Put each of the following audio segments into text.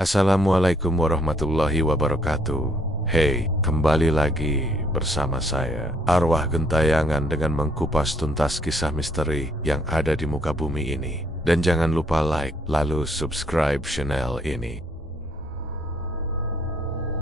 Assalamualaikum warahmatullahi wabarakatuh. Hey, kembali lagi bersama saya, Arwah Gentayangan, dengan mengkupas tuntas kisah misteri yang ada di muka bumi ini. Dan jangan lupa like, lalu subscribe channel ini.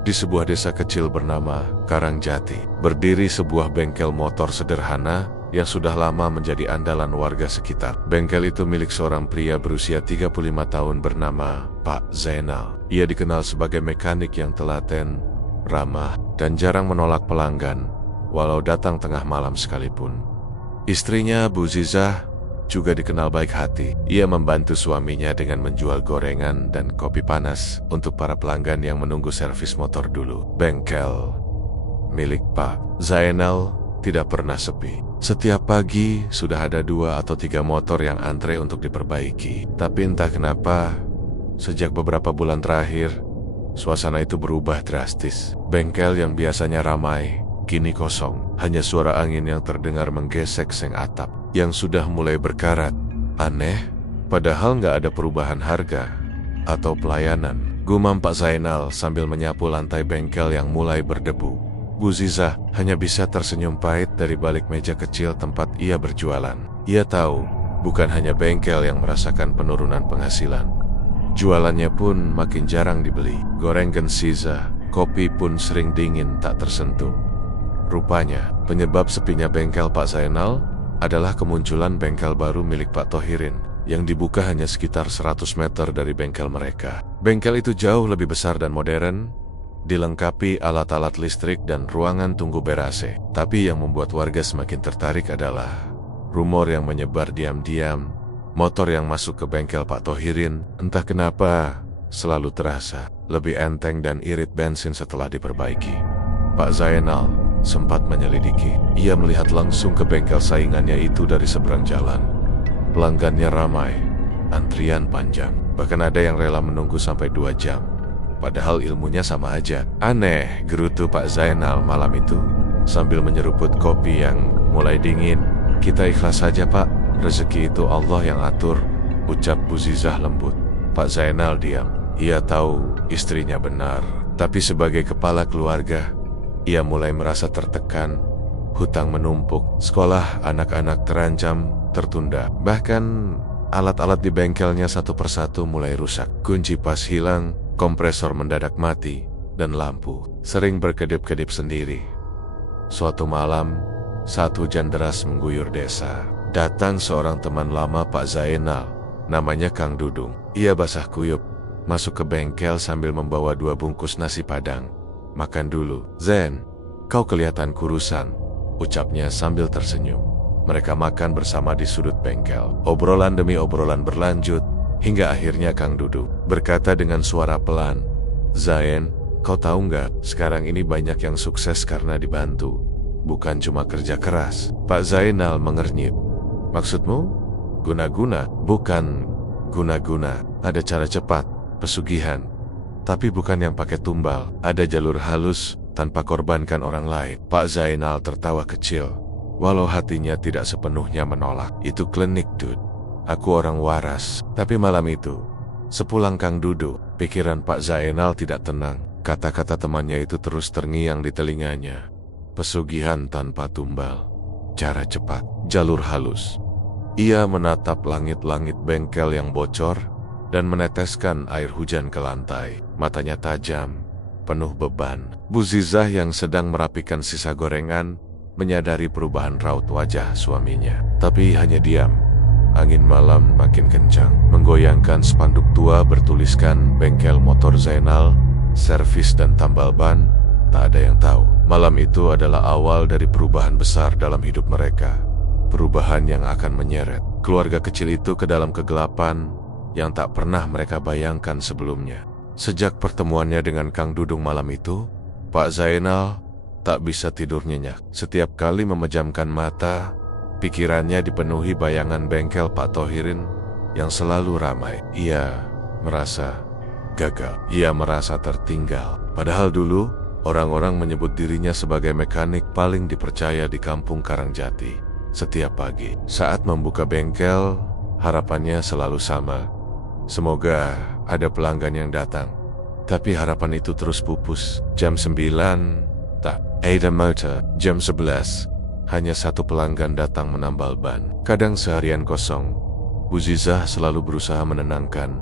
Di sebuah desa kecil bernama Karangjati, berdiri sebuah bengkel motor sederhana yang sudah lama menjadi andalan warga sekitar. Bengkel itu milik seorang pria berusia 35 tahun bernama Pak Zainal. Ia dikenal sebagai mekanik yang telaten, ramah, dan jarang menolak pelanggan, walau datang tengah malam sekalipun. Istrinya, Bu Zizah, juga dikenal baik hati. Ia membantu suaminya dengan menjual gorengan dan kopi panas untuk para pelanggan yang menunggu servis motor dulu. Bengkel milik Pak Zainal tidak pernah sepi. Setiap pagi sudah ada 2 atau 3 motor yang antre untuk diperbaiki. Tapi entah kenapa, sejak beberapa bulan terakhir, suasana itu berubah drastis. Bengkel yang biasanya ramai, kini kosong. Hanya suara angin yang terdengar menggesek seng atap yang sudah mulai berkarat. Aneh, padahal nggak ada perubahan harga atau pelayanan, gumam Pak Zainal sambil menyapu lantai bengkel yang mulai berdebu. Bu Zizah hanya bisa tersenyum pahit dari balik meja kecil tempat ia berjualan. Ia tahu, bukan hanya bengkel yang merasakan penurunan penghasilan. Jualannya pun makin jarang dibeli. Gorengan sisa, kopi pun sering dingin tak tersentuh. Rupanya, penyebab sepinya bengkel Pak Zainal adalah kemunculan bengkel baru milik Pak Tohirin yang dibuka hanya sekitar 100 meter dari bengkel mereka. Bengkel itu jauh lebih besar dan modern, dilengkapi alat-alat listrik dan ruangan tunggu ber-AC. Tapi yang membuat warga semakin tertarik adalah rumor yang menyebar diam-diam. Motor yang masuk ke bengkel Pak Tohirin, entah kenapa, selalu terasa lebih enteng dan irit bensin setelah diperbaiki. Pak Zainal sempat menyelidiki. Ia melihat langsung ke bengkel saingannya itu dari seberang jalan. Pelanggannya ramai, antrian panjang, bahkan ada yang rela menunggu sampai 2 jam. Padahal ilmunya sama aja. Aneh, gerutu Pak Zainal malam itu sambil menyeruput kopi yang mulai dingin. Kita ikhlas saja Pak, rezeki itu Allah yang atur, ucap Bu Zizah lembut. Pak Zainal diam. Ia tahu istrinya benar, tapi sebagai kepala keluarga, ia mulai merasa tertekan. Hutang menumpuk, sekolah anak-anak terancam tertunda. Bahkan alat-alat di bengkelnya satu persatu mulai rusak. Kunci pas hilang, kompresor mendadak mati, dan lampu sering berkedip-kedip sendiri. Suatu malam, saat hujan deras mengguyur desa, datang seorang teman lama Pak Zainal, namanya Kang Dudung. Ia basah kuyup, masuk ke bengkel sambil membawa 2 bungkus nasi padang. Makan dulu, Zen. Kau kelihatan kurusan, ucapnya sambil tersenyum. Mereka makan bersama di sudut bengkel. Obrolan demi obrolan berlanjut, hingga akhirnya Kang Dudung berkata dengan suara pelan, Zain, kau tahu nggak, sekarang ini banyak yang sukses karena dibantu, bukan cuma kerja keras. Pak Zainal mengernyit. Maksudmu? Guna-guna? Bukan guna-guna. Ada cara cepat, pesugihan. Tapi bukan yang pakai tumbal. Ada jalur halus, tanpa korbankan orang lain. Pak Zainal tertawa kecil, walau hatinya tidak sepenuhnya menolak. Itu klinik, dude. Aku orang waras. Tapi malam itu, sepulang Kang Dudung, pikiran Pak Zainal tidak tenang. Kata-kata temannya itu terus terngiang di telinganya. Pesugihan tanpa tumbal, cara cepat, jalur halus. Ia menatap langit-langit bengkel yang bocor dan meneteskan air hujan ke lantai. Matanya tajam, penuh beban. Bu Zizah yang sedang merapikan sisa gorengan menyadari perubahan raut wajah suaminya, tapi hanya diam. Angin malam makin kencang, menggoyangkan spanduk tua bertuliskan bengkel motor Zainal, servis dan tambal ban. Tak ada yang tahu, malam itu adalah awal dari perubahan besar dalam hidup mereka. Perubahan yang akan menyeret keluarga kecil itu ke dalam kegelapan yang tak pernah mereka bayangkan sebelumnya. Sejak pertemuannya dengan Kang Dudung malam itu, Pak Zainal tak bisa tidur nyenyak. Setiap kali memejamkan mata, pikirannya dipenuhi bayangan bengkel Pak Tohirin yang selalu ramai. Ia merasa gagal. Ia merasa tertinggal. Padahal dulu, orang-orang menyebut dirinya sebagai mekanik paling dipercaya di kampung Karangjati. Setiap pagi, saat membuka bengkel, harapannya selalu sama. Semoga ada pelanggan yang datang. Tapi harapan itu terus pupus. Jam 9, tak ada motor. Jam 11, hanya satu pelanggan datang menambal ban. Kadang seharian kosong. Bu Zizah selalu berusaha menenangkan.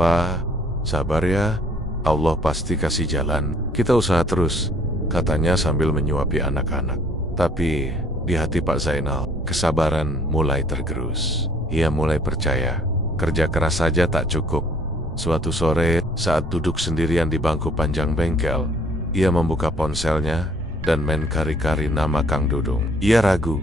"Pak, sabar ya. Allah pasti kasih jalan. Kita usaha terus," katanya sambil menyuapi anak-anak. Tapi di hati Pak Zainal, kesabaran mulai tergerus. Ia mulai percaya, kerja keras saja tak cukup. Suatu sore, saat duduk sendirian di bangku panjang bengkel, ia membuka ponselnya dan main kari-kari nama Kang Dudung. Ia ragu,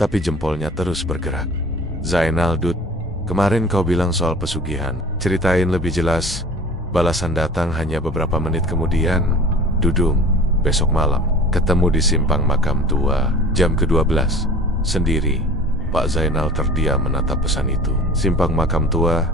tapi jempolnya terus bergerak. "Zainal, Dud, kemarin kau bilang soal pesugihan. Ceritain lebih jelas." Balasan datang hanya beberapa menit kemudian. "Dudung, besok malam ketemu di simpang makam tua, jam ke-12, sendiri." Pak Zainal terdiam menatap pesan itu. Simpang makam tua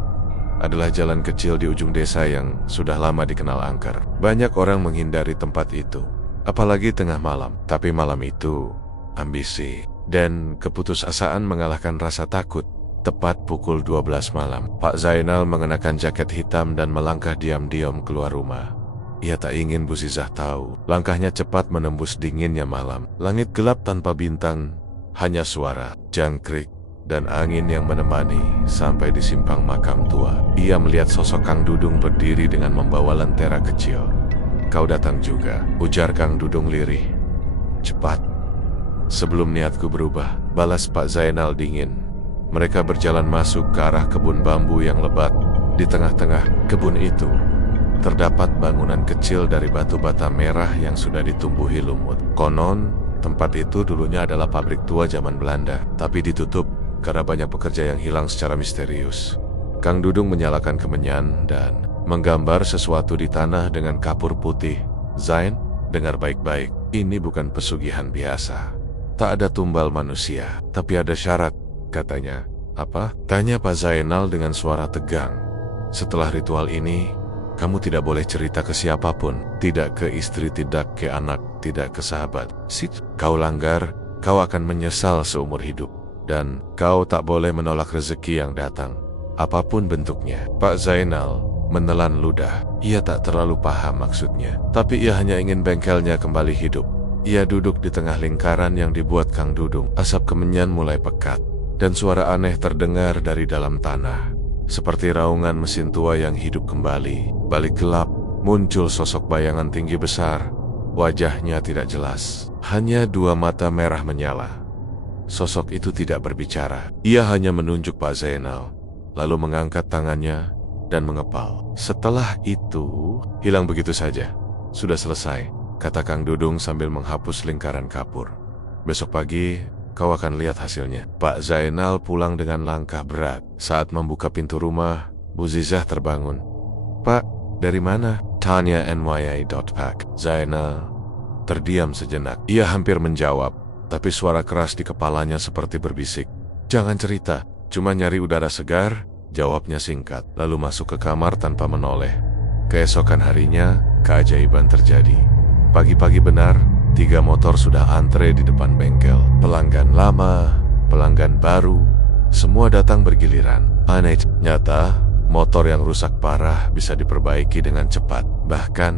adalah jalan kecil di ujung desa yang sudah lama dikenal angker. Banyak orang menghindari tempat itu, apalagi tengah malam. Tapi malam itu, ambisi dan keputusasaan mengalahkan rasa takut. Tepat pukul 12 malam, Pak Zainal mengenakan jaket hitam dan melangkah diam-diam keluar rumah. Ia tak ingin Bu Zizah tahu. Langkahnya cepat menembus dinginnya malam. Langit gelap tanpa bintang, hanya suara, jangkrik, dan angin yang menemani sampai di simpang makam tua. Ia melihat sosok Kang Dudung berdiri dengan membawa lentera kecil. "Kau datang juga," ujar Kang Dudung lirih. "Cepat, sebelum niatku berubah," balas Pak Zainal dingin. Mereka berjalan masuk ke arah kebun bambu yang lebat. Di tengah-tengah kebun itu, terdapat bangunan kecil dari batu bata merah yang sudah ditumbuhi lumut. Konon, tempat itu dulunya adalah pabrik tua zaman Belanda, tapi ditutup karena banyak pekerja yang hilang secara misterius. Kang Dudung menyalakan kemenyan dan menggambar sesuatu di tanah dengan kapur putih. "Zain, dengar baik-baik. Ini bukan pesugihan biasa. Tak ada tumbal manusia, tapi ada syarat," katanya. "Apa?" tanya Pak Zainal dengan suara tegang. "Setelah ritual ini, kamu tidak boleh cerita ke siapapun. Tidak ke istri, tidak ke anak, tidak ke sahabat. Kau langgar, kau akan menyesal seumur hidup. Dan kau tak boleh menolak rezeki yang datang, apapun bentuknya." Pak Zainal menelan ludah. Ia tak terlalu paham maksudnya, tapi ia hanya ingin bengkelnya kembali hidup. Ia duduk di tengah lingkaran yang dibuat Kang Dudung. Asap kemenyan mulai pekat, dan suara aneh terdengar dari dalam tanah. Seperti raungan mesin tua yang hidup kembali. Balik gelap, muncul sosok bayangan tinggi besar. Wajahnya tidak jelas, hanya dua mata merah menyala. Sosok itu tidak berbicara. Ia hanya menunjuk Pak Zainal, lalu mengangkat tangannya dan mengepal. Setelah itu, hilang begitu saja. "Sudah selesai," kata Kang Dudung sambil menghapus lingkaran kapur. "Besok pagi, kau akan lihat hasilnya." Pak Zainal pulang dengan langkah berat. Saat membuka pintu rumah, Bu Zizah terbangun. "Pak, dari mana?" Tanya NYA.Pak. Zainal terdiam sejenak. Ia hampir menjawab, tapi suara keras di kepalanya seperti berbisik. "Jangan cerita, cuma nyari udara segar," jawabnya singkat, lalu masuk ke kamar tanpa menoleh. Keesokan harinya, keajaiban terjadi. Pagi-pagi benar, 3 motor sudah antre di depan bengkel. Pelanggan lama, pelanggan baru, semua datang bergiliran. Aneh, nyata, motor yang rusak parah bisa diperbaiki dengan cepat. Bahkan,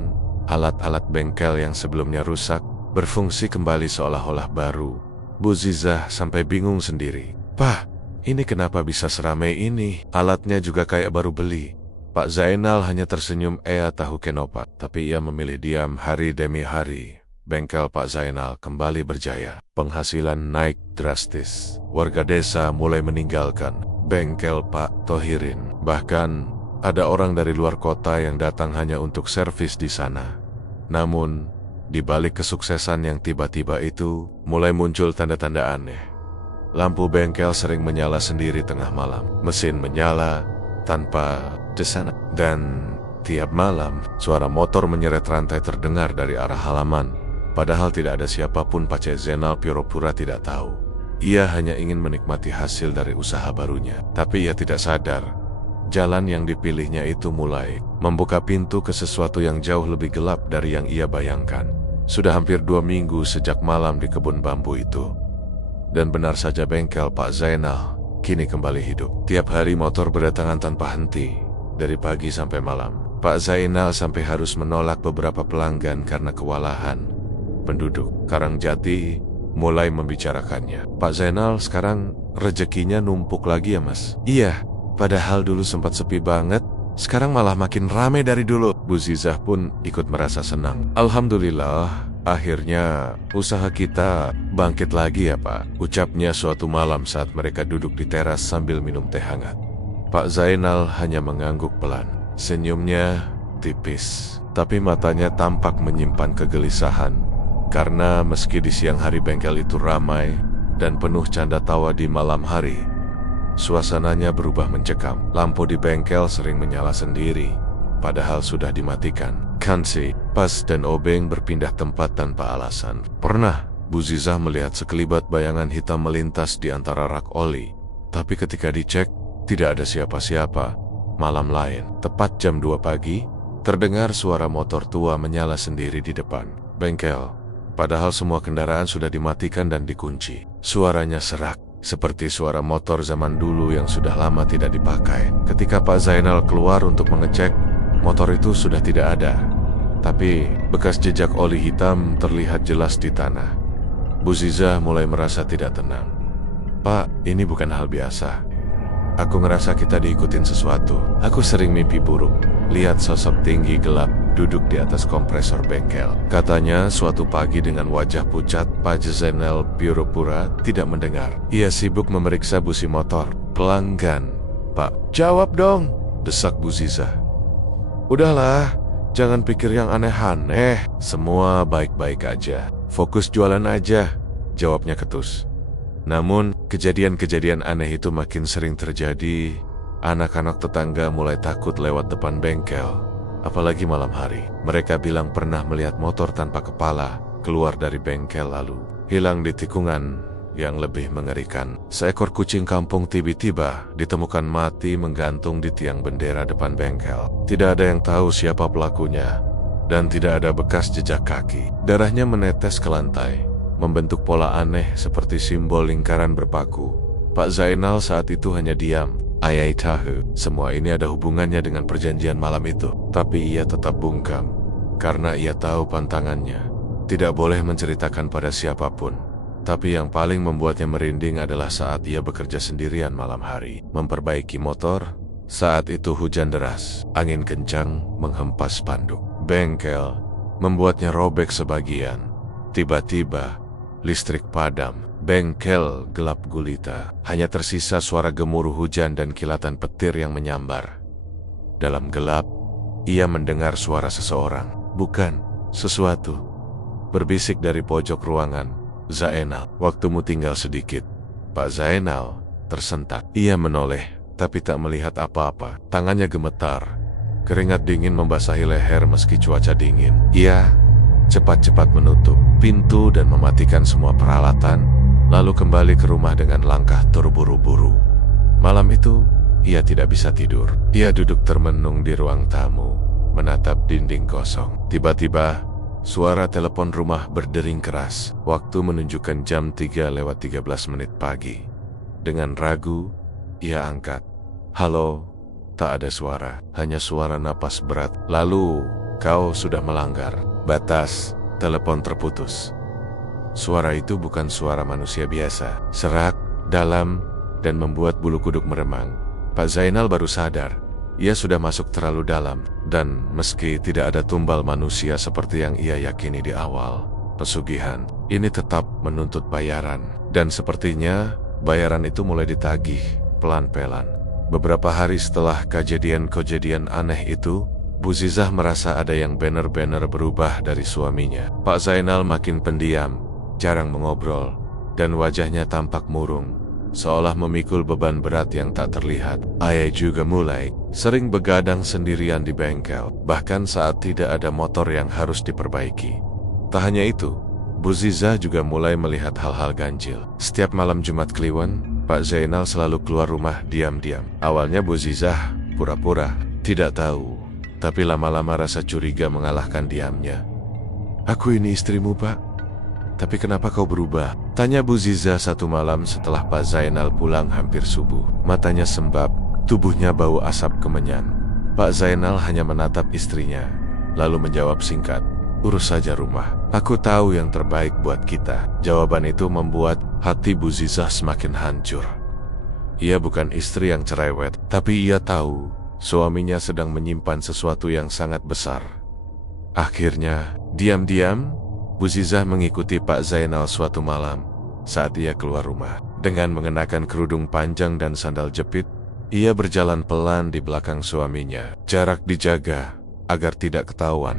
alat-alat bengkel yang sebelumnya rusak berfungsi kembali seolah-olah baru. Bu Zizah sampai bingung sendiri. "Pak, ini kenapa bisa seramai ini? Alatnya juga kayak baru beli." Pak Zainal hanya tersenyum, tahu kenapa, tapi ia memilih diam. Hari demi hari, bengkel Pak Zainal kembali berjaya. Penghasilan naik drastis. Warga desa mulai meninggalkan bengkel Pak Tohirin. Bahkan, ada orang dari luar kota yang datang hanya untuk servis di sana. Namun, di balik kesuksesan yang tiba-tiba itu, mulai muncul tanda-tanda aneh. Lampu bengkel sering menyala sendiri tengah malam. Mesin menyala tanpa desana. Dan tiap malam, suara motor menyeret rantai terdengar dari arah halaman. Padahal tidak ada siapapun. Pak Zainal pura-pura tidak tahu. Ia hanya ingin menikmati hasil dari usaha barunya. Tapi ia tidak sadar, jalan yang dipilihnya itu mulai membuka pintu ke sesuatu yang jauh lebih gelap dari yang ia bayangkan. Sudah hampir 2 minggu sejak malam di kebun bambu itu. Dan benar saja, bengkel Pak Zainal kini kembali hidup. Tiap hari motor berdatangan tanpa henti, dari pagi sampai malam. Pak Zainal sampai harus menolak beberapa pelanggan karena kewalahan. Penduduk Karangjati mulai membicarakannya. Pak Zainal sekarang rezekinya numpuk lagi ya mas? Iya, padahal dulu sempat sepi banget, sekarang malah makin ramai dari dulu. Bu Zizah pun ikut merasa senang. Alhamdulillah, akhirnya usaha kita bangkit lagi ya Pak, ucapnya suatu malam saat mereka duduk di teras sambil minum teh hangat. Pak Zainal hanya mengangguk pelan. Senyumnya tipis, tapi matanya tampak menyimpan kegelisahan. Karena meski di siang hari bengkel itu ramai dan penuh canda tawa di malam hari, suasananya berubah mencekam. Lampu di bengkel sering menyala sendiri, padahal sudah dimatikan. Kansi, Pas, dan Obeng berpindah tempat tanpa alasan. Pernah, Bu Zizah melihat sekelibat bayangan hitam melintas di antara rak oli. Tapi ketika dicek, tidak ada siapa-siapa. Malam lain, tepat jam 2 pagi, terdengar suara motor tua menyala sendiri di depan bengkel. Padahal semua kendaraan sudah dimatikan dan dikunci. Suaranya serak, seperti suara motor zaman dulu yang sudah lama tidak dipakai. Ketika Pak Zainal keluar untuk mengecek, motor itu sudah tidak ada. Tapi bekas jejak oli hitam terlihat jelas di tanah. Bu Zizah mulai merasa tidak tenang. Pak, ini bukan hal biasa. Aku ngerasa kita diikutin sesuatu. Aku sering mimpi buruk, lihat sosok tinggi gelap duduk di atas kompresor bengkel. Katanya suatu pagi dengan wajah pucat, Pak Zainal pura-pura tidak mendengar. Ia sibuk memeriksa busi motor. Pelanggan, Pak. Jawab dong, desak Bu Zizah. Udahlah, jangan pikir yang aneh-aneh. Semua baik-baik aja. Fokus jualan aja, jawabnya ketus. Namun, kejadian-kejadian aneh itu makin sering terjadi. Anak-anak tetangga mulai takut lewat depan bengkel. Apalagi malam hari. Mereka bilang pernah melihat motor tanpa kepala keluar dari bengkel lalu hilang di tikungan. Yang lebih mengerikan, seekor kucing kampung tiba-tiba ditemukan mati menggantung di tiang bendera depan bengkel. Tidak ada yang tahu siapa pelakunya, dan tidak ada bekas jejak kaki. Darahnya menetes ke lantai, membentuk pola aneh seperti simbol lingkaran berpaku. Pak Zainal saat itu hanya diam. Ayai tahu, semua ini ada hubungannya dengan perjanjian malam itu. Tapi ia tetap bungkam, karena ia tahu pantangannya. Tidak boleh menceritakan pada siapapun. Tapi yang paling membuatnya merinding adalah saat ia bekerja sendirian malam hari, memperbaiki motor. Saat itu hujan deras, angin kencang menghempas spanduk bengkel, membuatnya robek sebagian. Tiba-tiba, listrik padam, bengkel gelap gulita. Hanya tersisa suara gemuruh hujan dan kilatan petir yang menyambar. Dalam gelap, ia mendengar suara seseorang, bukan sesuatu, berbisik dari pojok ruangan. Zainal, waktumu tinggal sedikit. Pak Zainal tersentak. Ia menoleh, tapi tak melihat apa-apa. Tangannya gemetar. Keringat dingin membasahi leher meski cuaca dingin. Ia cepat-cepat menutup pintu dan mematikan semua peralatan, lalu kembali ke rumah dengan langkah terburu-buru. Malam itu, ia tidak bisa tidur. Ia duduk termenung di ruang tamu, menatap dinding kosong. Tiba-tiba, suara telepon rumah berdering keras. Waktu menunjukkan jam 3:13 pagi. Dengan ragu, ia angkat. Halo, tak ada suara, hanya suara napas berat. Lalu, kau sudah melanggar batas. Telepon terputus. Suara itu bukan suara manusia biasa. Serak, dalam, dan membuat bulu kuduk meremang. Pak Zainal baru sadar. Ia sudah masuk terlalu dalam, dan meski tidak ada tumbal manusia seperti yang ia yakini di awal, pesugihan ini tetap menuntut bayaran. Dan sepertinya, bayaran itu mulai ditagih pelan-pelan. Beberapa hari setelah kejadian-kejadian aneh itu, Bu Zizah merasa ada yang benar-benar berubah dari suaminya. Pak Zainal makin pendiam, jarang mengobrol, dan wajahnya tampak murung, seolah memikul beban berat yang tak terlihat. Ayah juga mulai sering begadang sendirian di bengkel, bahkan saat tidak ada motor yang harus diperbaiki. Tak hanya itu, Bu Zizah juga mulai melihat hal-hal ganjil. Setiap malam Jumat Kliwon, Pak Zainal selalu keluar rumah diam-diam. Awalnya Bu Zizah pura-pura tidak tahu, tapi lama-lama rasa curiga mengalahkan diamnya. Aku ini istrimu, Pak. Tapi kenapa kau berubah? Tanya Bu Zizah satu malam setelah Pak Zainal pulang hampir subuh. Matanya sembab, tubuhnya bau asap kemenyan. Pak Zainal hanya menatap istrinya, lalu menjawab singkat, "Urus saja rumah. Aku tahu yang terbaik buat kita." Jawaban itu membuat hati Bu Zizah semakin hancur. Ia bukan istri yang cerewet, tapi ia tahu suaminya sedang menyimpan sesuatu yang sangat besar. Akhirnya, diam-diam, Bu Zizah mengikuti Pak Zainal suatu malam saat ia keluar rumah. Dengan mengenakan kerudung panjang dan sandal jepit, ia berjalan pelan di belakang suaminya. Jarak dijaga agar tidak ketahuan.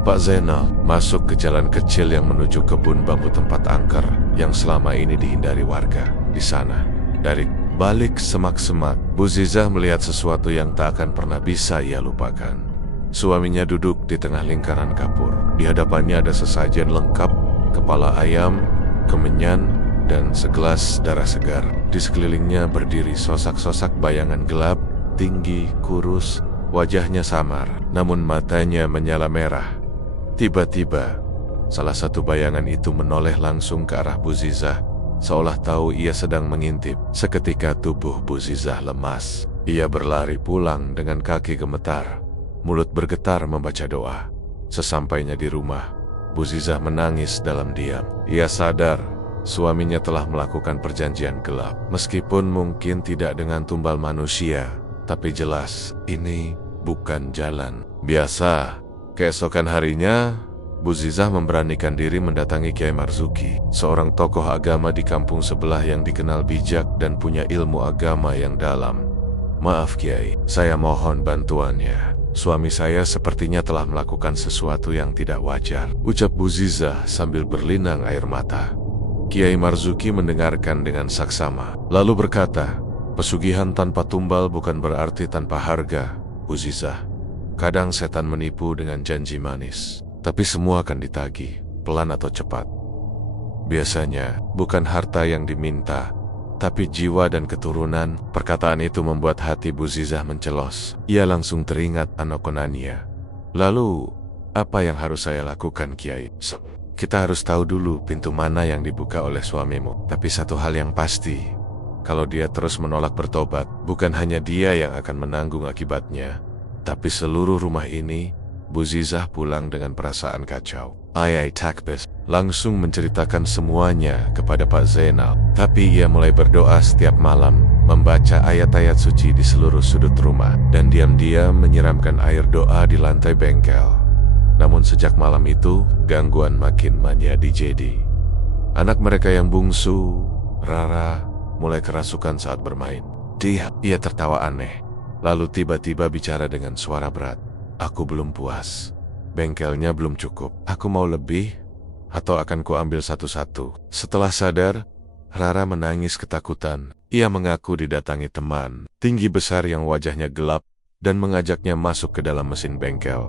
Pak Zainal masuk ke jalan kecil yang menuju kebun bambu tempat angker yang selama ini dihindari warga. Di sana, dari balik semak-semak, Bu Zizah melihat sesuatu yang tak akan pernah bisa ia lupakan. Suaminya duduk di tengah lingkaran kapur. Di hadapannya ada sesajen lengkap, kepala ayam, kemenyan, dan segelas darah segar. Di sekelilingnya berdiri sosak-sosak bayangan gelap, tinggi, kurus, wajahnya samar, namun matanya menyala merah. Tiba-tiba, salah satu bayangan itu menoleh langsung ke arah Bu Zizah, seolah tahu ia sedang mengintip. Seketika tubuh Bu Zizah lemas. Ia berlari pulang dengan kaki gemetar, mulut bergetar membaca doa. Sesampainya di rumah, Bu Zizah menangis dalam diam. Ia sadar suaminya telah melakukan perjanjian gelap. Meskipun mungkin tidak dengan tumbal manusia, tapi jelas ini bukan jalan biasa. Keesokan harinya, Bu Zizah memberanikan diri mendatangi Kiai Marzuki, seorang tokoh agama di kampung sebelah yang dikenal bijak dan punya ilmu agama yang dalam. "Maaf Kiai, saya mohon bantuannya. Suami saya sepertinya telah melakukan sesuatu yang tidak wajar," ucap Bu Zizah sambil berlinang air mata. Kiai Marzuki mendengarkan dengan saksama, lalu berkata, "Pesugihan tanpa tumbal bukan berarti tanpa harga, Bu Zizah. Kadang setan menipu dengan janji manis, tapi semua akan ditagih, pelan atau cepat. Biasanya, bukan harta yang diminta, tapi jiwa dan keturunan." Perkataan itu membuat hati Bu Zizah mencelos. Ia langsung teringat Anokonania. "Lalu, apa yang harus saya lakukan, Kiai?" "Kita harus tahu dulu pintu mana yang dibuka oleh suamimu. Tapi satu hal yang pasti, kalau dia terus menolak bertobat, bukan hanya dia yang akan menanggung akibatnya, tapi seluruh rumah ini." Bu Zizah pulang dengan perasaan kacau. Ayai Takbis langsung menceritakan semuanya kepada Pak Zainal. Tapi ia mulai berdoa setiap malam, membaca ayat-ayat suci di seluruh sudut rumah, dan diam-diam menyiramkan air doa di lantai bengkel. Namun sejak malam itu, gangguan makin menjadi. Anak mereka yang bungsu, Rara, mulai kerasukan saat bermain. Ia tertawa aneh, lalu tiba-tiba bicara dengan suara berat. "Aku belum puas. Bengkelnya belum cukup. Aku mau lebih, atau akan kuambil satu-satu." Setelah sadar, Rara menangis ketakutan. Ia mengaku didatangi teman tinggi besar yang wajahnya gelap dan mengajaknya masuk ke dalam mesin bengkel.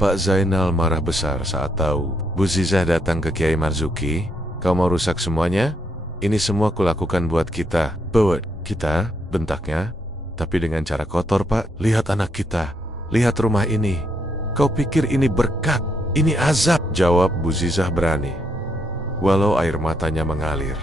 Pak Zainal marah besar saat tahu Bu Zizah datang ke Kiai Marzuki. "Kau mau rusak semuanya? Ini semua kulakukan buat kita." "Buat kita?" bentaknya. "Tapi dengan cara kotor, Pak. Lihat anak kita. Lihat rumah ini. Kau pikir ini berkat? Ini azab," jawab Bu Zizah berani, walau air matanya mengalir.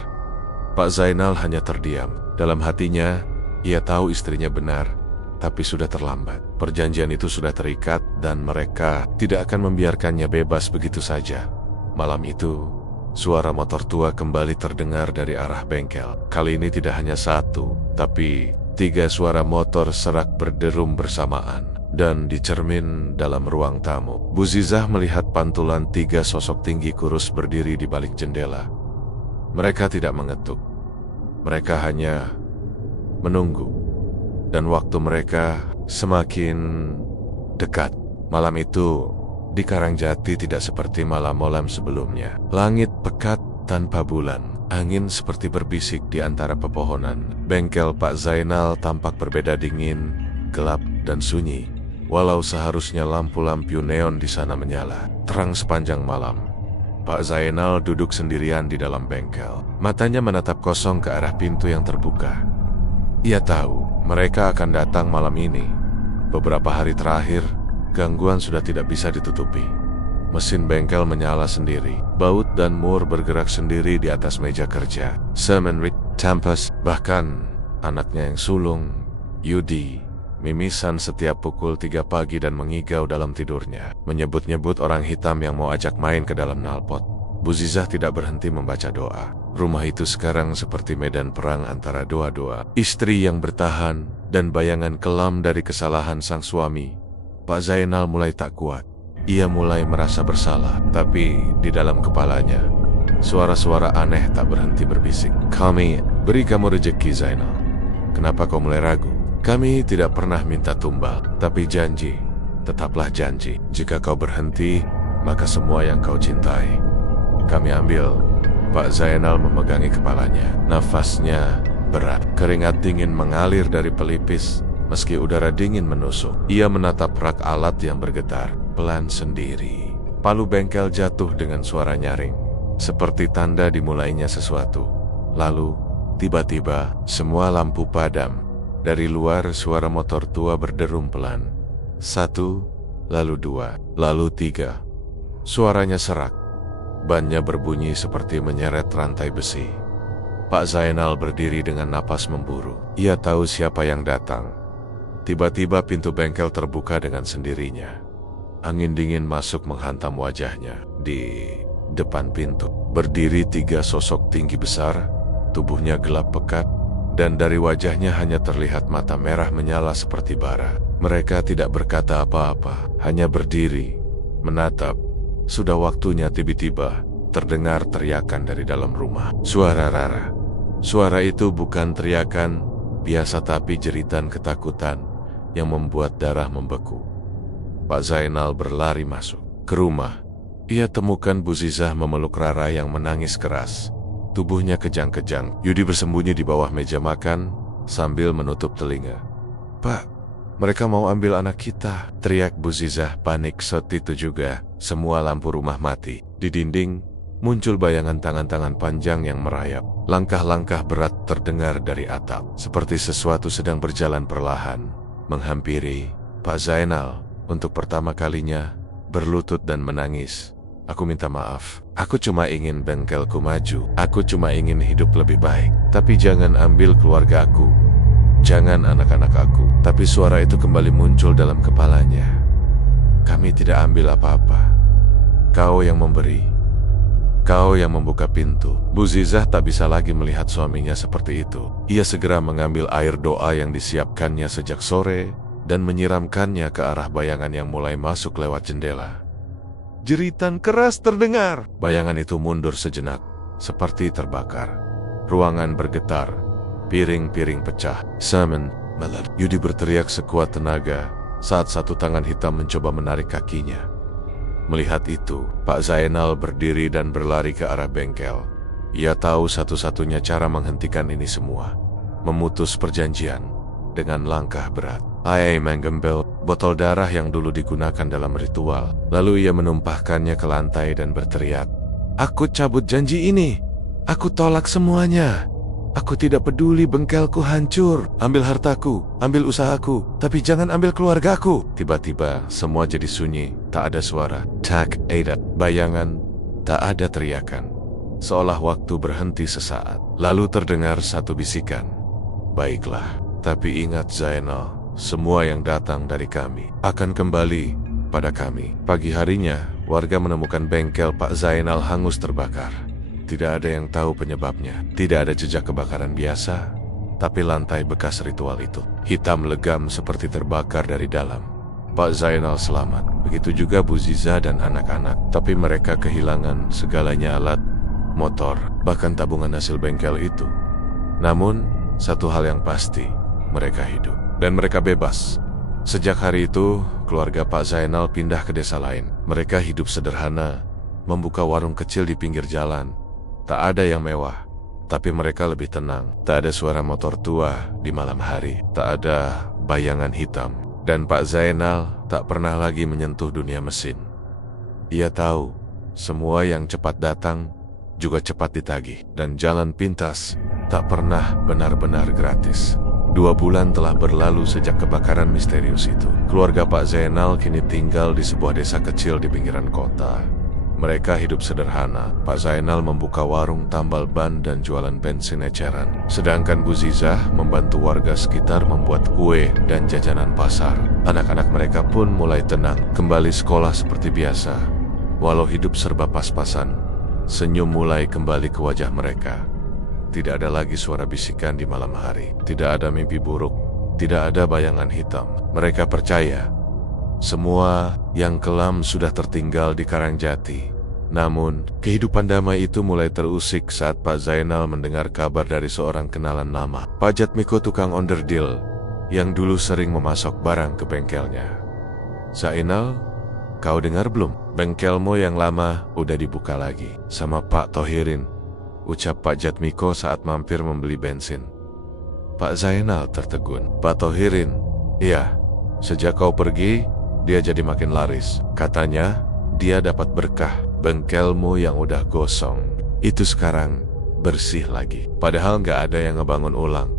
Pak Zainal hanya terdiam. Dalam hatinya, ia tahu istrinya benar, tapi sudah terlambat. Perjanjian itu sudah terikat dan mereka tidak akan membiarkannya bebas begitu saja. Malam itu, suara motor tua kembali terdengar dari arah bengkel. Kali ini tidak hanya satu, tapi 3 suara motor serak berderum bersamaan. Dan di cermin dalam ruang tamu, Bu Zizah melihat pantulan 3 sosok tinggi kurus berdiri di balik jendela. Mereka tidak mengetuk. Mereka hanya menunggu. Dan waktu mereka semakin dekat. Malam itu, di Karangjati tidak seperti malam-malam sebelumnya. Langit pekat tanpa bulan. Angin seperti berbisik di antara pepohonan. Bengkel Pak Zainal tampak berbeda dingin, gelap, dan sunyi. Walau seharusnya lampu-lampu neon di sana menyala terang sepanjang malam. Pak Zainal duduk sendirian di dalam bengkel. Matanya menatap kosong ke arah pintu yang terbuka. Ia tahu mereka akan datang malam ini. Beberapa hari terakhir, gangguan sudah tidak bisa ditutupi. Mesin bengkel menyala sendiri. Baut dan mur bergerak sendiri di atas meja kerja. Semen Rick Tampus, bahkan anaknya yang sulung, Yudi, mimisan setiap pukul 3 pagi dan mengigau dalam tidurnya, menyebut-nyebut orang hitam yang mau ajak main ke dalam knalpot. Bu Zizah tidak berhenti membaca doa. Rumah itu sekarang seperti medan perang antara doa-doa istri yang bertahan dan bayangan kelam dari kesalahan sang suami. Pak Zainal mulai tak kuat. Ia mulai merasa bersalah, tapi di dalam kepalanya suara-suara aneh tak berhenti berbisik. Kami beri kamu rezeki, Zainal. Kenapa kau mulai ragu? Kami tidak pernah minta tumbal, tapi janji, tetaplah janji. Jika kau berhenti, maka semua yang kau cintai kami ambil. Pak Zainal memegangi kepalanya. Nafasnya berat. Keringat dingin mengalir dari pelipis, meski udara dingin menusuk. Ia menatap rak alat yang bergetar pelan sendiri. Palu bengkel jatuh dengan suara nyaring, seperti tanda dimulainya sesuatu. Lalu, tiba-tiba, semua lampu padam. Dari luar suara motor tua berderum pelan. 1, lalu 2, lalu 3. Suaranya serak. Bannya berbunyi seperti menyeret rantai besi. Pak Zainal berdiri dengan napas memburu. Ia tahu siapa yang datang. Tiba-tiba pintu bengkel terbuka dengan sendirinya. Angin dingin masuk menghantam wajahnya. Di depan pintu berdiri 3 sosok tinggi besar. Tubuhnya gelap pekat, dan dari wajahnya hanya terlihat mata merah menyala seperti bara. Mereka tidak berkata apa-apa, hanya berdiri, menatap. Sudah waktunya. Tiba-tiba terdengar teriakan dari dalam rumah. Suara Rara. Suara itu bukan teriakan biasa, tapi jeritan ketakutan yang membuat darah membeku. Pak Zainal berlari masuk ke rumah. Ia temukan Bu Zizah memeluk Rara yang menangis keras. Tubuhnya kejang-kejang. Yudi bersembunyi di bawah meja makan sambil menutup telinga. "Pak, mereka mau ambil anak kita," teriak Bu Zizah panik. Saat itu juga, semua lampu rumah mati. Di dinding, muncul bayangan tangan-tangan panjang yang merayap. Langkah-langkah berat terdengar dari atap, seperti sesuatu sedang berjalan perlahan, menghampiri Pak Zainal. Untuk pertama kalinya, berlutut dan menangis. "Aku minta maaf. Aku cuma ingin bengkelku maju. Aku cuma ingin hidup lebih baik. Tapi jangan ambil keluarga aku. Jangan anak-anak aku." Tapi suara itu kembali muncul dalam kepalanya. "Kami tidak ambil apa-apa. Kau yang memberi. Kau yang membuka pintu." Bu Zizah tak bisa lagi melihat suaminya seperti itu. Ia segera mengambil air doa yang disiapkannya sejak sore dan menyiramkannya ke arah bayangan yang mulai masuk lewat jendela. Jeritan keras terdengar. Bayangan itu mundur sejenak, seperti terbakar. Ruangan bergetar. Piring-piring pecah. "Saman, Malad!" Yudi berteriak sekuat tenaga saat satu tangan hitam mencoba menarik kakinya. Melihat itu, Pak Zainal berdiri dan berlari ke arah bengkel. Ia tahu satu-satunya cara menghentikan ini semua, memutus perjanjian dengan langkah berat. Ayai menggembel botol darah yang dulu digunakan dalam ritual. Lalu ia menumpahkannya ke lantai dan berteriak, "Aku cabut janji ini. Aku tolak semuanya. Aku tidak peduli bengkelku hancur. Ambil hartaku, ambil usahaku, tapi jangan ambil keluargaku." Tiba-tiba semua jadi sunyi, tak ada suara. Tak ada bayangan, tak ada teriakan. Seolah waktu berhenti sesaat. Lalu terdengar satu bisikan, "Baiklah, tapi ingat Zainal, semua yang datang dari kami akan kembali pada kami." Pagi harinya, warga menemukan bengkel Pak Zainal hangus terbakar. Tidak ada yang tahu penyebabnya. Tidak ada jejak kebakaran biasa, tapi lantai bekas ritual itu hitam legam seperti terbakar dari dalam. Pak Zainal selamat. Begitu juga Bu Zizah dan anak-anak. Tapi mereka kehilangan segalanya, alat, motor, bahkan tabungan hasil bengkel itu. Namun, satu hal yang pasti, mereka hidup. Dan mereka bebas. Sejak hari itu, keluarga Pak Zainal pindah ke desa lain. Mereka hidup sederhana, membuka warung kecil di pinggir jalan. Tak ada yang mewah, tapi mereka lebih tenang. Tak ada suara motor tua di malam hari. Tak ada bayangan hitam. Dan Pak Zainal tak pernah lagi menyentuh dunia mesin. Ia tahu, semua yang cepat datang juga cepat ditagih. Dan jalan pintas tak pernah benar-benar gratis. 2 bulan telah berlalu sejak kebakaran misterius itu. Keluarga Pak Zainal kini tinggal di sebuah desa kecil di pinggiran kota. Mereka hidup sederhana. Pak Zainal membuka warung tambal ban dan jualan bensin eceran. Sedangkan Bu Zizah membantu warga sekitar membuat kue dan jajanan pasar. Anak-anak mereka pun mulai tenang, kembali sekolah seperti biasa. Walau hidup serba pas-pasan, senyum mulai kembali ke wajah mereka. Tidak ada lagi suara bisikan di malam hari. Tidak ada mimpi buruk. Tidak ada bayangan hitam. Mereka percaya semua yang kelam sudah tertinggal di Karangjati. Namun, kehidupan damai itu mulai terusik saat Pak Zainal mendengar kabar dari seorang kenalan lama, Pak Jatmiko, tukang onderdil yang dulu sering memasok barang ke bengkelnya. "Zainal, kau dengar belum? Bengkelmu yang lama udah dibuka lagi sama Pak Tohirin," ucap Pak Jatmiko saat mampir membeli bensin. Pak Zainal tertegun. "Pak Tohirin? Iya, sejak kau pergi, dia jadi makin laris. Katanya, dia dapat berkah. Bengkelmu yang udah gosong itu sekarang bersih lagi." Padahal nggak ada yang ngebangun ulang.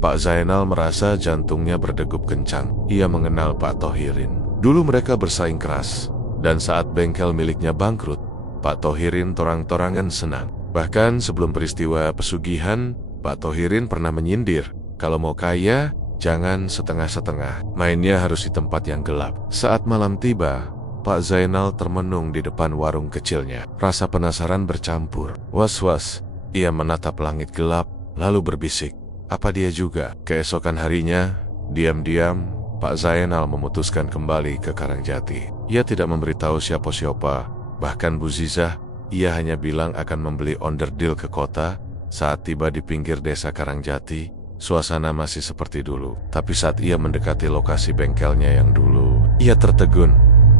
Pak Zainal merasa jantungnya berdegup kencang. Ia mengenal Pak Tohirin. Dulu mereka bersaing keras, dan saat bengkel miliknya bangkrut, Pak Tohirin torang-torangan senang. Bahkan sebelum peristiwa pesugihan, Pak Tohirin pernah menyindir, kalau mau kaya, jangan setengah-setengah. Mainnya harus di tempat yang gelap. Saat malam tiba, Pak Zainal termenung di depan warung kecilnya. Rasa penasaran bercampur. Was-was, ia menatap langit gelap, lalu berbisik, apa dia juga? Keesokan harinya, diam-diam, Pak Zainal memutuskan kembali ke Karangjati. Ia tidak memberitahu siapa-siapa, bahkan Bu Zizah. Ia hanya bilang akan membeli onderdil ke kota. Saat tiba di pinggir desa Karangjati, suasana masih seperti dulu. Tapi saat ia mendekati lokasi bengkelnya yang dulu, ia tertegun.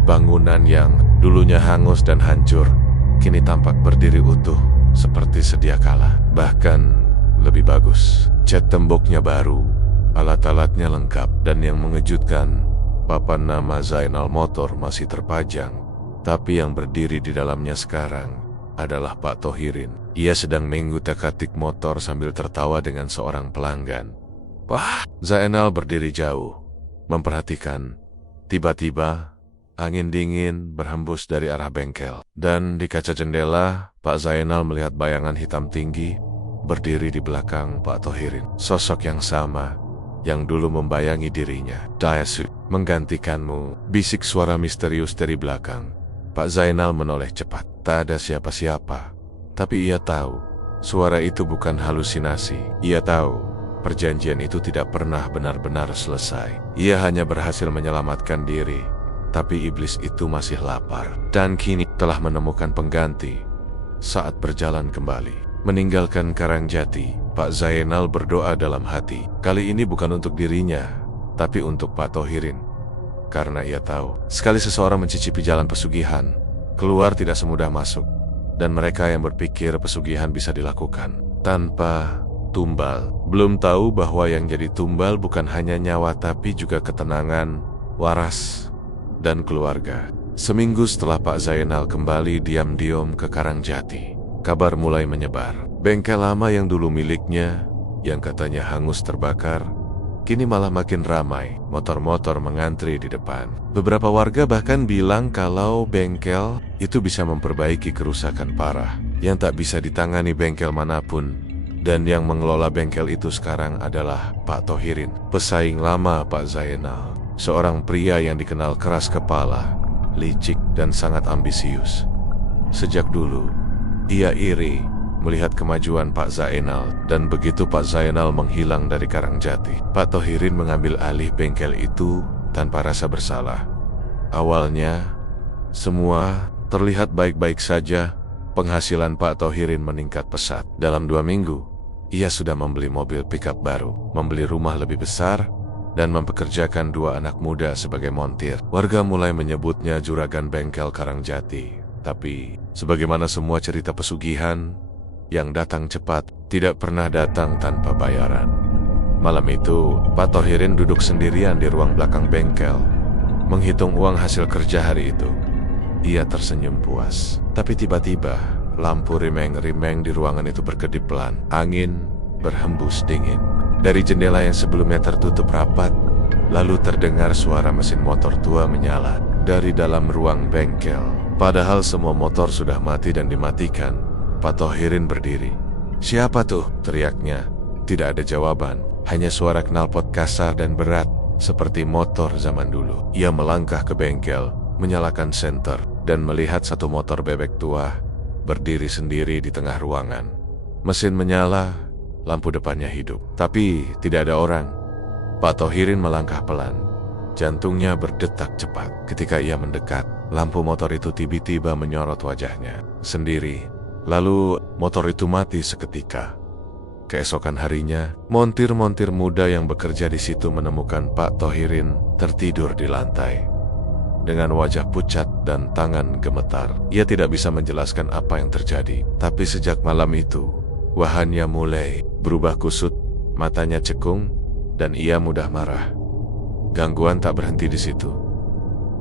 Bangunan yang dulunya hangus dan hancur, kini tampak berdiri utuh, seperti sedia kala. Bahkan lebih bagus. Cat temboknya baru, alat-alatnya lengkap, dan yang mengejutkan, papan nama Zainal Motor masih terpajang. Tapi yang berdiri di dalamnya sekarang adalah Pak Tohirin. Ia sedang mengutak-atik motor sambil tertawa dengan seorang pelanggan. "Wah!" Zainal berdiri jauh, memperhatikan. Tiba-tiba, angin dingin berhembus dari arah bengkel. Dan di kaca jendela, Pak Zainal melihat bayangan hitam tinggi berdiri di belakang Pak Tohirin. Sosok yang sama, yang dulu membayangi dirinya. "Daesu, menggantikanmu," bisik suara misterius dari belakang. Pak Zainal menoleh cepat. Tak ada siapa-siapa. Tapi ia tahu, suara itu bukan halusinasi. Ia tahu, perjanjian itu tidak pernah benar-benar selesai. Ia hanya berhasil menyelamatkan diri. Tapi iblis itu masih lapar. Dan kini telah menemukan pengganti. Saat berjalan kembali, meninggalkan Karangjati, Pak Zainal berdoa dalam hati. Kali ini bukan untuk dirinya, tapi untuk Pak Tohirin. Karena ia tahu, sekali seseorang mencicipi jalan pesugihan, keluar tidak semudah masuk. Dan mereka yang berpikir pesugihan bisa dilakukan tanpa tumbal, belum tahu bahwa yang jadi tumbal bukan hanya nyawa tapi juga ketenangan, waras, dan keluarga. Seminggu setelah Pak Zainal kembali diam-diam ke Karangjati, kabar mulai menyebar. Bengkel lama yang dulu miliknya, yang katanya hangus terbakar, kini malah makin ramai. Motor-motor mengantri di depan. Beberapa warga bahkan bilang kalau bengkel itu bisa memperbaiki kerusakan parah yang tak bisa ditangani bengkel manapun. Dan yang mengelola bengkel itu sekarang adalah Pak Tohirin, pesaing lama Pak Zainal. Seorang pria yang dikenal keras kepala, licik, dan sangat ambisius. Sejak dulu, ia iri melihat kemajuan Pak Zainal, dan begitu Pak Zainal menghilang dari Karangjati, Pak Tohirin mengambil alih bengkel itu tanpa rasa bersalah. Awalnya, semua terlihat baik-baik saja. Penghasilan Pak Tohirin meningkat pesat. Dalam 2 minggu, ia sudah membeli mobil pickup baru, membeli rumah lebih besar, dan mempekerjakan 2 anak muda sebagai montir. Warga mulai menyebutnya juragan bengkel Karangjati. Tapi, sebagaimana semua cerita pesugihan, yang datang cepat, tidak pernah datang tanpa bayaran. Malam itu, Pak Tohirin duduk sendirian di ruang belakang bengkel, menghitung uang hasil kerja hari itu. Ia tersenyum puas. Tapi tiba-tiba, lampu rimeng-rimeng di ruangan itu berkedip pelan. Angin berhembus dingin. Dari jendela yang sebelumnya tertutup rapat, lalu terdengar suara mesin motor tua menyala. Dari dalam ruang bengkel, Padahal semua motor sudah mati dan dimatikan, Pak Thohirin berdiri. "Siapa tuh?" teriaknya. Tidak ada jawaban, hanya suara knalpot kasar dan berat, seperti motor zaman dulu. Ia melangkah ke bengkel, menyalakan senter, dan melihat satu motor bebek tua berdiri sendiri di tengah ruangan. Mesin menyala, lampu depannya hidup, tapi tidak ada orang. Pak Thohirin melangkah pelan. Jantungnya berdetak cepat. Ketika ia mendekat, lampu motor itu tiba-tiba menyorot wajahnya sendiri. Lalu motor itu mati seketika. Keesokan harinya, montir-montir muda yang bekerja di situ menemukan Pak Thohirin tertidur di lantai. Dengan wajah pucat dan tangan gemetar, ia tidak bisa menjelaskan apa yang terjadi. Tapi sejak malam itu, wajahnya mulai berubah kusut, matanya cekung, dan ia mudah marah. Gangguan tak berhenti di situ.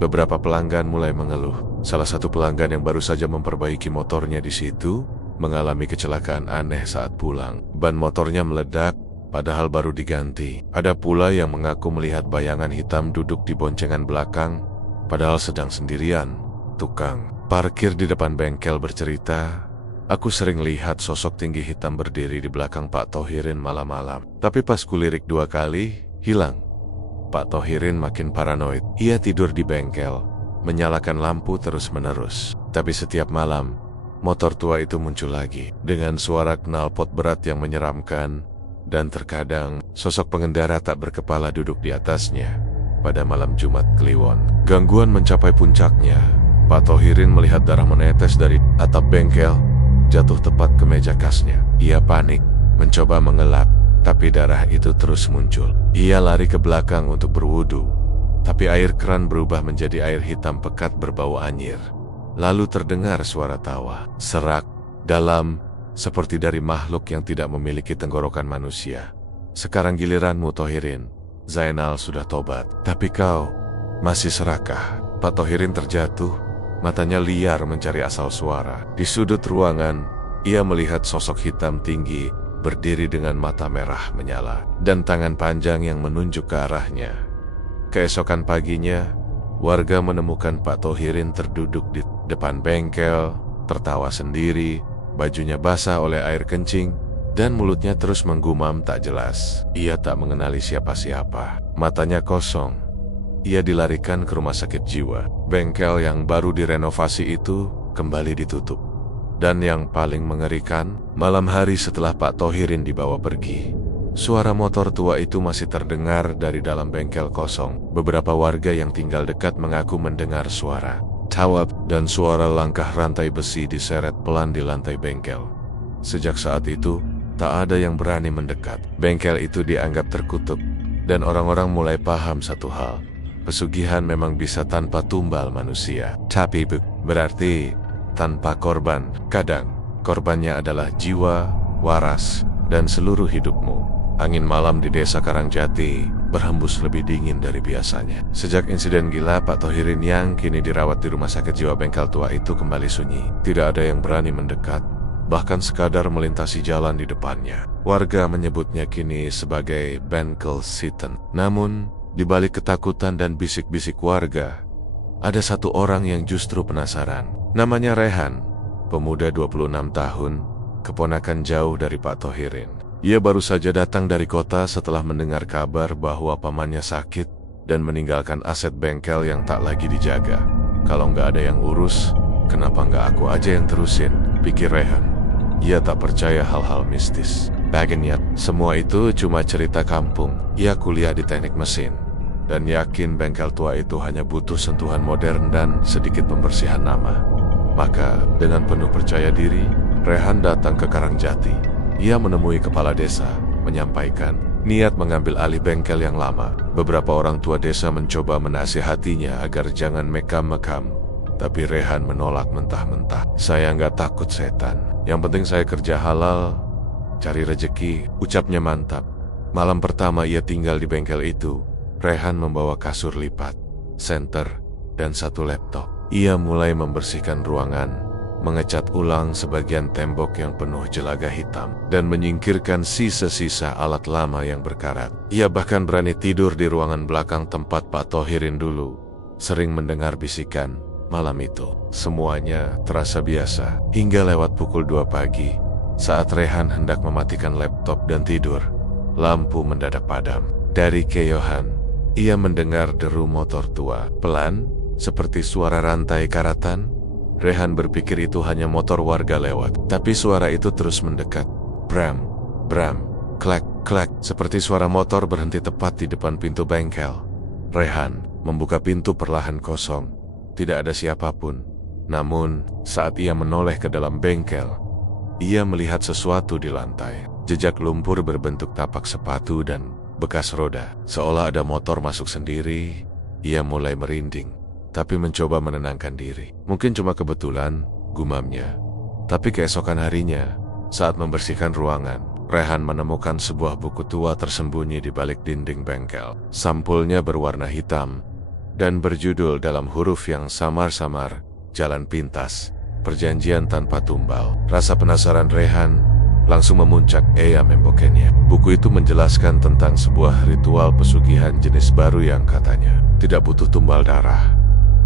Beberapa pelanggan mulai mengeluh. Salah satu pelanggan yang baru saja memperbaiki motornya di situ mengalami kecelakaan aneh saat pulang. Ban motornya meledak, padahal baru diganti. Ada pula yang mengaku melihat bayangan hitam duduk di boncengan belakang, padahal sedang sendirian. Tukang parkir di depan bengkel bercerita, "Aku sering lihat sosok tinggi hitam berdiri di belakang Pak Thohirin malam-malam. Tapi pas kulirik 2 kali, hilang." Pak Thohirin makin paranoid. Ia tidur di bengkel, menyalakan lampu terus-menerus. Tapi setiap malam, motor tua itu muncul lagi, dengan suara knalpot berat yang menyeramkan, dan terkadang sosok pengendara tak berkepala duduk di atasnya. Pada malam Jumat Kliwon, gangguan mencapai puncaknya. Pak Thohirin melihat darah menetes dari atap bengkel, jatuh tepat ke meja kasnya. Ia panik, mencoba mengelak, tapi darah itu terus muncul. Ia lari ke belakang untuk berwudu, tapi air keran berubah menjadi air hitam pekat berbau anyir. Lalu terdengar suara tawa, serak, dalam, seperti dari makhluk yang tidak memiliki tenggorokan manusia. "Sekarang giliranmu, Thohirin. Zainal sudah tobat, tapi kau masih serakah?" Pak Thohirin terjatuh, matanya liar mencari asal suara. Di sudut ruangan, ia melihat sosok hitam tinggi berdiri dengan mata merah menyala, dan tangan panjang yang menunjuk ke arahnya. Keesokan paginya, warga menemukan Pak Thohirin terduduk di depan bengkel, tertawa sendiri, bajunya basah oleh air kencing, dan mulutnya terus menggumam tak jelas. Ia tak mengenali siapa-siapa, matanya kosong. Ia dilarikan ke rumah sakit jiwa. Bengkel yang baru direnovasi itu kembali ditutup. Dan yang paling mengerikan, malam hari setelah Pak Thohirin dibawa pergi, suara motor tua itu masih terdengar dari dalam bengkel kosong. Beberapa warga yang tinggal dekat mengaku mendengar suara tawab dan suara langkah rantai besi diseret pelan di lantai bengkel. Sejak saat itu, tak ada yang berani mendekat. Bengkel itu dianggap terkutuk, dan orang-orang mulai paham satu hal: pesugihan memang bisa tanpa tumbal manusia, tapi berarti tanpa korban. Kadang, korbannya adalah jiwa, waras, dan seluruh hidupmu. Angin malam di desa Karangjati berhembus lebih dingin dari biasanya. Sejak insiden gila Pak Thohirin yang kini dirawat di rumah sakit jiwa bengkel tua itu kembali sunyi. Tidak ada yang berani mendekat, bahkan sekadar melintasi jalan di depannya. Warga menyebutnya kini sebagai Bengkel Sitten. Namun, di balik ketakutan dan bisik-bisik warga, ada satu orang yang justru penasaran. Namanya Rehan, pemuda 26 tahun, keponakan jauh dari Pak Thohirin. Ia baru saja datang dari kota setelah mendengar kabar bahwa pamannya sakit dan meninggalkan aset bengkel yang tak lagi dijaga. Kalau nggak ada yang urus, kenapa nggak aku aja yang terusin, pikir Rehan. Ia tak percaya hal-hal mistis. Baginya, semua itu cuma cerita kampung. Ia kuliah di teknik mesin, dan yakin bengkel tua itu hanya butuh sentuhan modern dan sedikit pembersihan nama. Maka, dengan penuh percaya diri, Rehan datang ke Karangjati. Ia menemui kepala desa, menyampaikan niat mengambil alih bengkel yang lama. Beberapa orang tua desa mencoba menasihatinya agar jangan mekam-mekam, tapi Rehan menolak mentah-mentah. "Saya nggak takut setan. Yang penting saya kerja halal, cari rejeki," ucapnya mantap. Malam pertama ia tinggal di bengkel itu, Rehan membawa kasur lipat, senter, dan satu laptop. Ia mulai membersihkan ruangan, mengecat ulang sebagian tembok yang penuh jelaga hitam, dan menyingkirkan sisa-sisa alat lama yang berkarat. Ia bahkan berani tidur di ruangan belakang tempat Pak Thohirin dulu. Sering mendengar bisikan, Malam itu, semuanya terasa biasa. Hingga lewat pukul 2 pagi, saat Rehan hendak mematikan laptop dan tidur, lampu mendadak padam. Dari kejauhan, ia mendengar deru motor tua. Pelan, seperti suara rantai karatan. Rehan berpikir itu hanya motor warga lewat. Tapi suara itu terus mendekat. Bram, bram, klak, klak. Seperti suara motor berhenti tepat di depan pintu bengkel. Rehan membuka pintu perlahan kosong. Tidak ada siapapun. Namun, saat ia menoleh ke dalam bengkel, ia melihat sesuatu di lantai. Jejak lumpur berbentuk tapak sepatu dan bekas roda. Seolah ada motor masuk sendiri. Ia mulai merinding, tapi mencoba menenangkan diri. Mungkin cuma kebetulan, gumamnya. Tapi keesokan harinya, saat membersihkan ruangan, Rehan menemukan sebuah buku tua tersembunyi di balik dinding bengkel. Sampulnya berwarna hitam dan berjudul dalam huruf yang samar-samar, Jalan Pintas, Perjanjian Tanpa Tumbal. Rasa penasaran Rehan langsung memuncak. Ia membukanya. Buku itu menjelaskan tentang sebuah ritual pesugihan jenis baru yang katanya tidak butuh tumbal darah,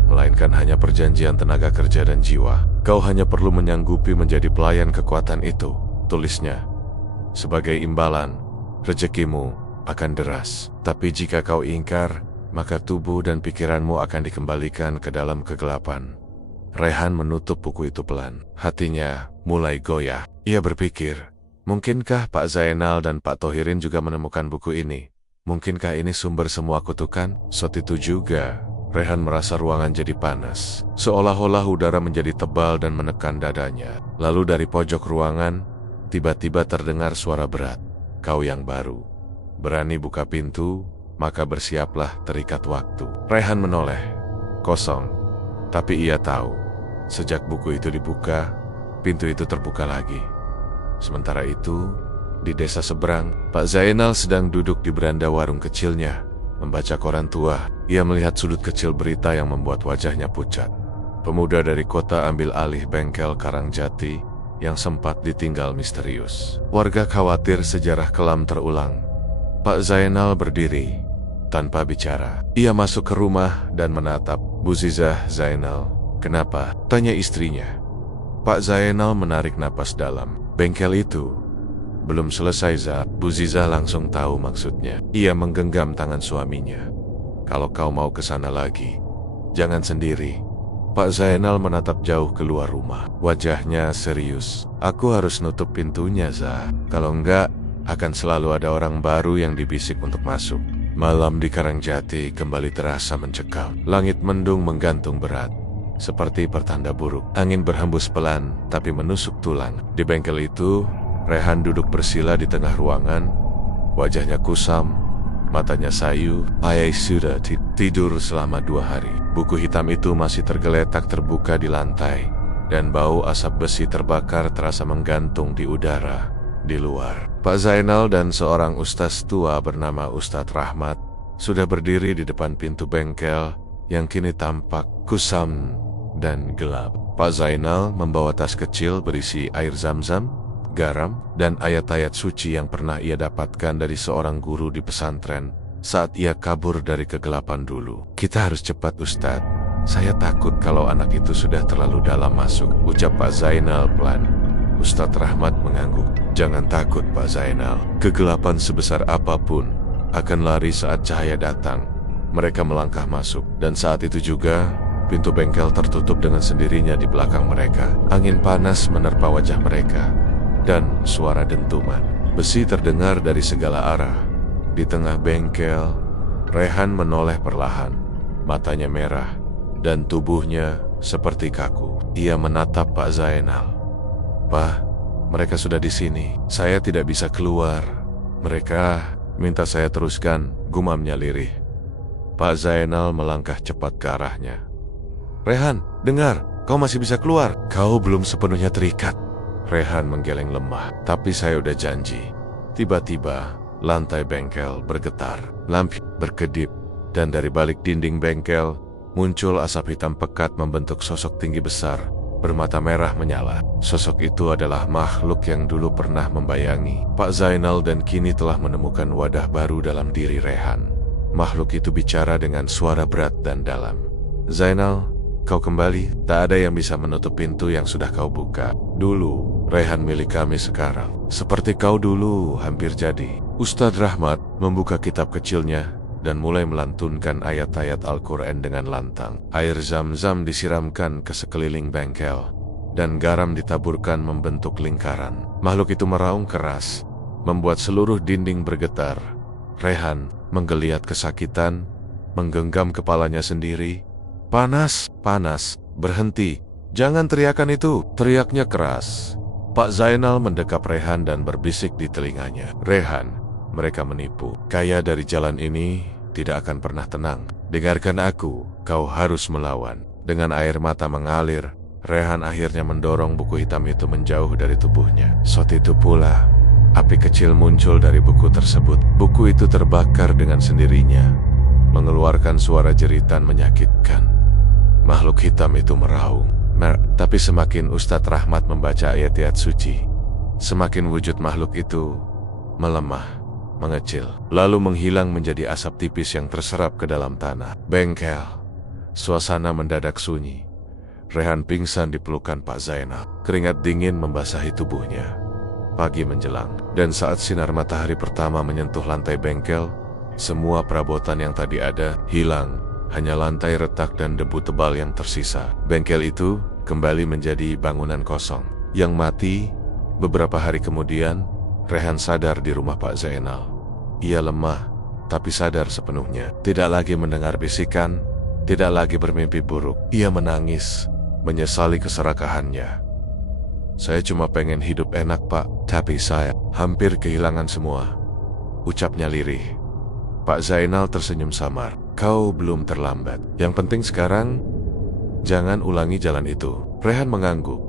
melainkan hanya perjanjian tenaga kerja dan jiwa. Kau hanya perlu menyanggupi menjadi pelayan kekuatan itu, tulisnya. Sebagai imbalan, rezekimu akan deras. Tapi jika kau ingkar, maka tubuh dan pikiranmu akan dikembalikan ke dalam kegelapan. Rehan menutup buku itu pelan. Hatinya mulai goyah. Ia berpikir, mungkinkah Pak Zainal dan Pak Tohirin juga menemukan buku ini? Mungkinkah ini sumber semua kutukan? Saat itu juga, Rehan merasa ruangan jadi panas. Seolah-olah udara menjadi tebal dan menekan dadanya. Lalu dari pojok ruangan, tiba-tiba terdengar suara berat. Kau yang baru. Berani buka pintu, maka bersiaplah terikat waktu. Rehan menoleh. Kosong. Tapi ia tahu, sejak buku itu dibuka, pintu itu terbuka lagi. Sementara itu, di desa seberang, Pak Zainal sedang duduk di beranda warung kecilnya, membaca koran tua. Ia melihat sudut kecil berita yang membuat wajahnya pucat. Pemuda dari kota ambil alih bengkel Karangjati yang sempat ditinggal misterius. Warga khawatir sejarah kelam terulang. Pak Zainal berdiri tanpa bicara. Ia masuk ke rumah dan menatap Bu Zizah Zainal. Kenapa? Tanya istrinya. Pak Zainal menarik napas dalam. Bengkel itu belum selesai, Za. Bu Zizah langsung tahu maksudnya. Ia menggenggam tangan suaminya. Kalau kau mau ke sana lagi, jangan sendiri. Pak Zainal menatap jauh keluar rumah. Wajahnya serius. Aku harus nutup pintunya, Za. Kalau enggak, akan selalu ada orang baru yang dibisik untuk masuk. Malam di Karangjati kembali terasa mencekam. Langit mendung menggantung berat, seperti pertanda buruk. Angin berhembus pelan, tapi menusuk tulang. Di bengkel itu, Rehan duduk bersila di tengah ruangan. Wajahnya kusam, matanya sayu. Ayah sudah tidur selama 2 hari. Buku hitam itu masih tergeletak terbuka di lantai, dan bau asap besi terbakar terasa menggantung di udara di luar. Pak Zainal dan seorang ustaz tua bernama Ustadz Rahmat sudah berdiri di depan pintu bengkel yang kini tampak kusam dan gelap. Pak Zainal membawa tas kecil berisi air zam-zam, garam, dan ayat-ayat suci yang pernah ia dapatkan dari seorang guru di pesantren saat ia kabur dari kegelapan dulu. Kita harus cepat, Ustadz. Saya takut kalau anak itu sudah terlalu dalam masuk, ucap Pak Zainal pelan. Ustadz Rahmat mengangguk. Jangan takut, Pak Zainal. Kegelapan sebesar apapun akan lari saat cahaya datang. Mereka melangkah masuk, dan saat itu juga pintu bengkel tertutup dengan sendirinya di belakang mereka. Angin panas menerpa wajah mereka, dan suara dentuman besi terdengar dari segala arah. Di tengah bengkel, Rehan menoleh perlahan. Matanya merah, dan tubuhnya seperti kaku. Ia menatap Pak Zainal. Pak, mereka sudah di sini. Saya tidak bisa keluar. Mereka minta saya teruskan, gumamnya lirih. Pak Zainal melangkah cepat ke arahnya. Rehan, dengar, kau masih bisa keluar. Kau belum sepenuhnya terikat. Rehan menggeleng lemah. Tapi saya udah janji. Tiba-tiba, lantai bengkel bergetar. Lampu berkedip, dan dari balik dinding bengkel muncul asap hitam pekat membentuk sosok tinggi besar, bermata merah menyala. Sosok itu adalah makhluk yang dulu pernah membayangi Pak Zainal dan kini telah menemukan wadah baru dalam diri Rehan. Makhluk itu bicara dengan suara berat dan dalam. Zainal, kau kembali, tak ada yang bisa menutup pintu yang sudah kau buka. Dulu, Rehan milik kami sekarang. Seperti kau dulu, hampir jadi. Ustadz Rahmat membuka kitab kecilnya dan mulai melantunkan ayat-ayat Al-Quran dengan lantang. Air zam-zam disiramkan ke sekeliling bengkel, dan garam ditaburkan membentuk lingkaran. Makhluk itu meraung keras, membuat seluruh dinding bergetar. Rehan menggeliat kesakitan, menggenggam kepalanya sendiri. Panas, panas, berhenti, jangan teriakan itu, teriaknya keras. Pak Zainal mendekap Rehan dan berbisik di telinganya. Rehan, mereka menipu. Kaya dari jalan ini tidak akan pernah tenang. Dengarkan aku, kau harus melawan. Dengan air mata mengalir, Rehan akhirnya mendorong buku hitam itu menjauh dari tubuhnya. Saat itu pula, api kecil muncul dari buku tersebut. Buku itu terbakar dengan sendirinya, mengeluarkan suara jeritan menyakitkan. Makhluk hitam itu meraung. Tapi semakin Ustadz Rahmat membaca ayat-ayat suci, semakin wujud makhluk itu melemah, mengecil, lalu menghilang menjadi asap tipis yang terserap ke dalam tanah. Bengkel. Suasana mendadak sunyi. Rehan pingsan di pelukan Pak Zainal. Keringat dingin membasahi tubuhnya. Pagi menjelang, dan saat sinar matahari pertama menyentuh lantai bengkel, semua perabotan yang tadi ada hilang. Hanya lantai retak dan debu tebal yang tersisa. Bengkel itu kembali menjadi bangunan kosong. Yang mati, beberapa hari kemudian, Rehan sadar di rumah Pak Zainal. Ia lemah, tapi sadar sepenuhnya. Tidak lagi mendengar bisikan, tidak lagi bermimpi buruk. Ia menangis, menyesali keserakahannya. Saya cuma pengen hidup enak, Pak, tapi saya hampir kehilangan semua, ucapnya lirih. Pak Zainal tersenyum samar. Kau belum terlambat. Yang penting sekarang, jangan ulangi jalan itu. Rehan mengangguk.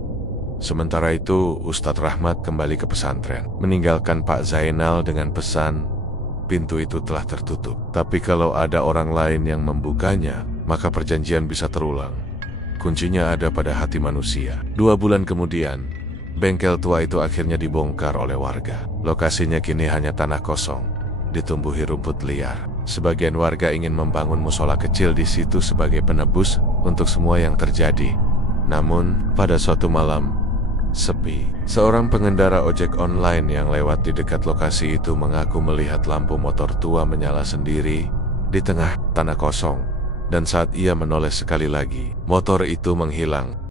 Sementara itu, Ustadz Rahmat kembali ke pesantren, meninggalkan Pak Zainal dengan pesan, pintu itu telah tertutup. Tapi kalau ada orang lain yang membukanya, maka perjanjian bisa terulang. Kuncinya ada pada hati manusia. 2 bulan kemudian, bengkel tua itu akhirnya dibongkar oleh warga. Lokasinya kini hanya tanah kosong, ditumbuhi rumput liar. Sebagian warga ingin membangun musola kecil di situ sebagai penebus untuk semua yang terjadi. Namun, pada suatu malam, sepi. Seorang pengendara ojek online yang lewat di dekat lokasi itu mengaku melihat lampu motor tua menyala sendiri di tengah tanah kosong. Dan saat ia menoleh sekali lagi, motor itu menghilang.